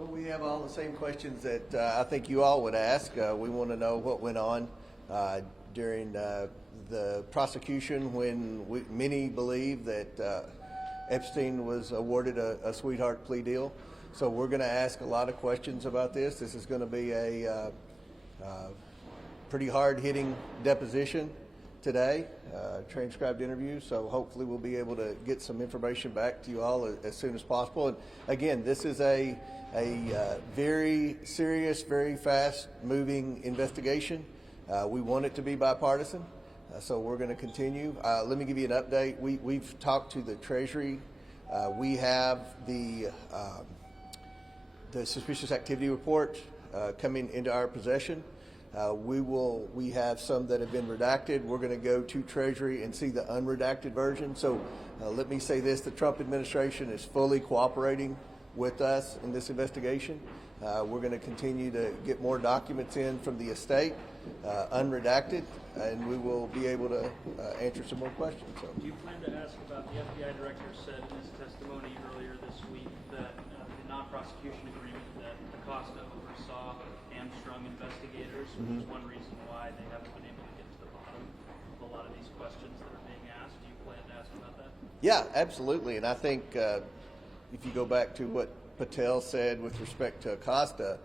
Well, we have all the same questions that I think you all would ask. We want to know what went on during the prosecution when many believe that Epstein was awarded a sweetheart plea deal. So we're going to ask a lot of questions about this. This is going to be a pretty hard-hitting deposition today, transcribed interview, so hopefully we'll be able to get some information back to you all as soon as possible. And again, this is a very serious, very fast-moving investigation. We want it to be bipartisan, so we're going to continue. Let me give you an update. We've talked to the Treasury. We have the suspicious activity report coming into our possession. We have some that have been redacted. We're going to go to Treasury and see the unredacted version. So let me say this, the Trump administration is fully cooperating with us in this investigation. We're going to continue to get more documents in from the estate, unredacted, and we will be able to answer some more questions. So. Do you plan to ask about the FBI director said in his testimony earlier this week that the non-prosecution agreement that Acosta oversaw hamstrung investigators, which is one reason why they haven't been able to get to the bottom of a lot of these questions that are being asked. Do you plan to ask about that? Yeah, absolutely. And I think if you go back to what Patel said with respect to Acosta,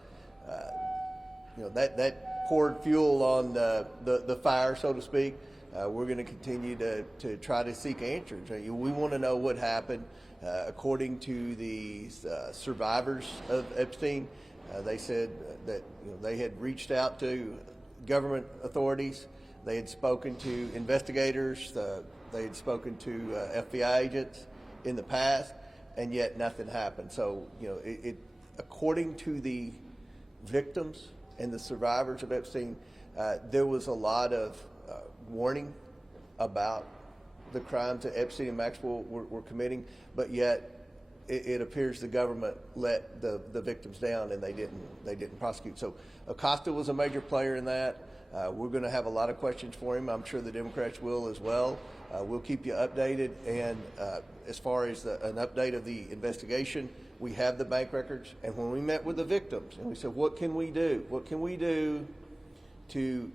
that poured fuel on the fire, so to speak. We're going to continue to try to seek answers. We want to know what happened. According to the survivors of Epstein, they said that they had reached out to government authorities. They had spoken to investigators. They had spoken to FBI agents in the past, and yet nothing happened. So, according to the victims and the survivors of Epstein, there was a lot of warning about the crimes that Epstein and Maxwell were committing, but yet it appears the government let the victims down and they didn't prosecute. So Acosta was a major player in that. We're going to have a lot of questions for him. I'm sure the Democrats will as well. We'll keep you updated. And as far as an update of the investigation, we have the bank records. And when we met with the victims and we said, what can we do? What can we do to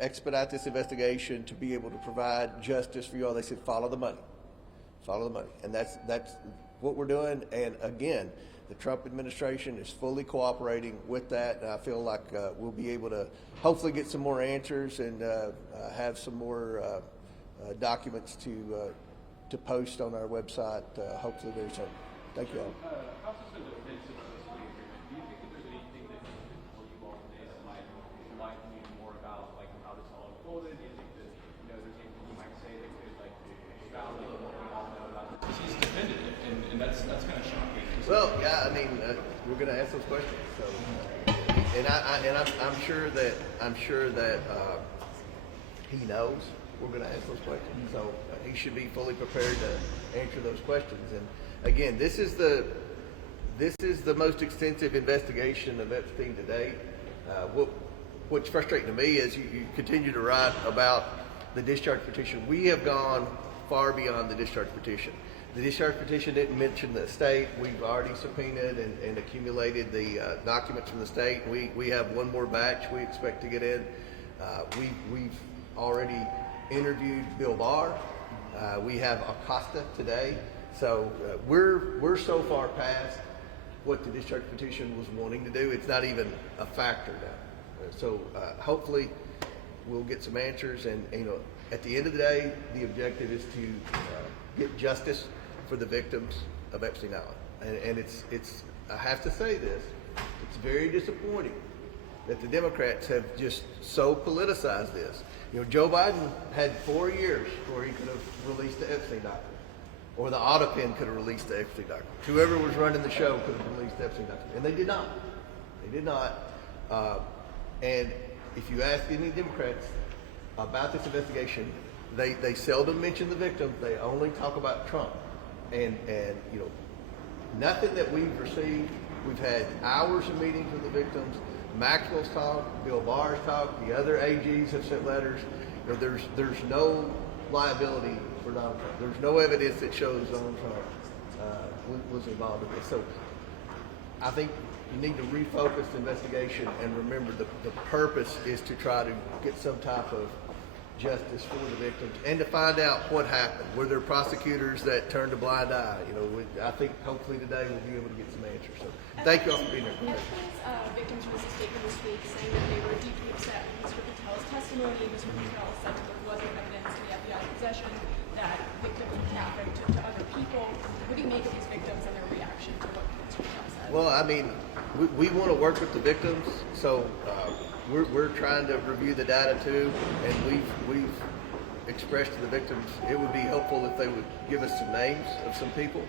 expedite this investigation, to be able to provide justice for you all? They said, follow the money. Follow the money. And that's what we're doing. And again, the Trump administration is fully cooperating with that. And I feel like we'll be able to hopefully get some more answers and have some more documents to post on our website hopefully very soon. Thank you all. That's kind of shocking. Well, yeah, I mean, we're going to ask those questions. So, I'm sure that he knows we're going to ask those questions. So he should be fully prepared to answer those questions. And again, this is the most extensive investigation of Epstein to date. What's frustrating to me is you continue to write about the discharge petition. We have gone far beyond the discharge petition. The discharge petition didn't mention the state. We've already subpoenaed and accumulated the documents from the state. We have one more batch we expect to get in. We've already interviewed Bill Barr. We have Acosta today. So we're so far past what the discharge petition was wanting to do. It's not even a factor now. So hopefully we'll get some answers. And at the end of the day, the objective is to get justice for the victims of Epstein Island. And it's I have to say this, it's very disappointing that the Democrats have just so politicized this. Joe Biden had 4 years where he could have released the Epstein document, or the Autopin could have released the Epstein document. Whoever was running the show could have released the Epstein document, and they did not. They did not. And if you ask any Democrats about this investigation, they seldom mention the victims. They only talk about Trump. And nothing that we've received. We've had hours of meetings with the victims. Maxwell's talked, Bill Barr's talked, the other AGs have sent letters. There's no liability for Donald Trump. There's no evidence that shows Donald Trump was involved in this. So I think you need to refocus the investigation and remember the purpose is to try to get some type of justice for the victims and to find out what happened. Were there prosecutors that turned a blind eye? You know, I think hopefully today we'll be able to get some answers. So thank you all for being here. Epstein's victims released a statement this week saying that they were deeply upset with Mr. Patel's testimony. Mr. Patel said that there wasn't evidence in the FBI's possession that victims were trafficked to other people. What do you make of these victims and their reaction to what Mr. Patel said? Well, I mean, we want to work with the victims, so we're trying to review the data too, and we've expressed to the victims it would be helpful if they would give us some names of some people.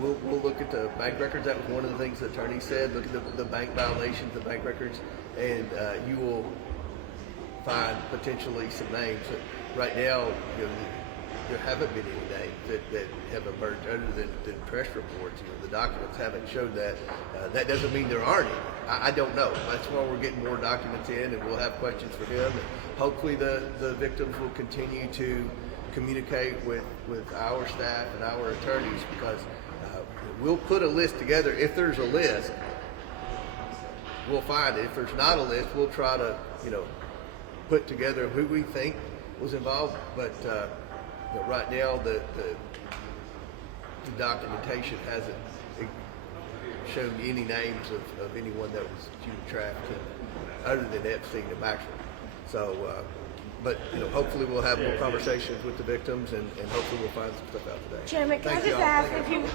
We'll look at the bank records. That was one of the things the attorney said. Look at the bank violations, the bank records, and you will find potentially some names. Right now, you know, there haven't been any names that have emerged other than press reports. You know, the documents haven't showed that. That doesn't mean there aren't any. I don't know. That's why we're getting more documents in, and we'll have questions for him. And hopefully the victims will continue to communicate with our staff and our attorneys, because we'll put a list together. If there's a list, we'll find it. If there's not a list, we'll try to, you know, put together who we think was involved. But right now, the documentation hasn't shown any names of anyone that was human trafficking other than Epstein and Maxwell. So, but you know, hopefully we'll have more conversations with the victims, and hopefully we'll find some stuff out today. Chairman, can I Thank you just all. ask Thank if you. you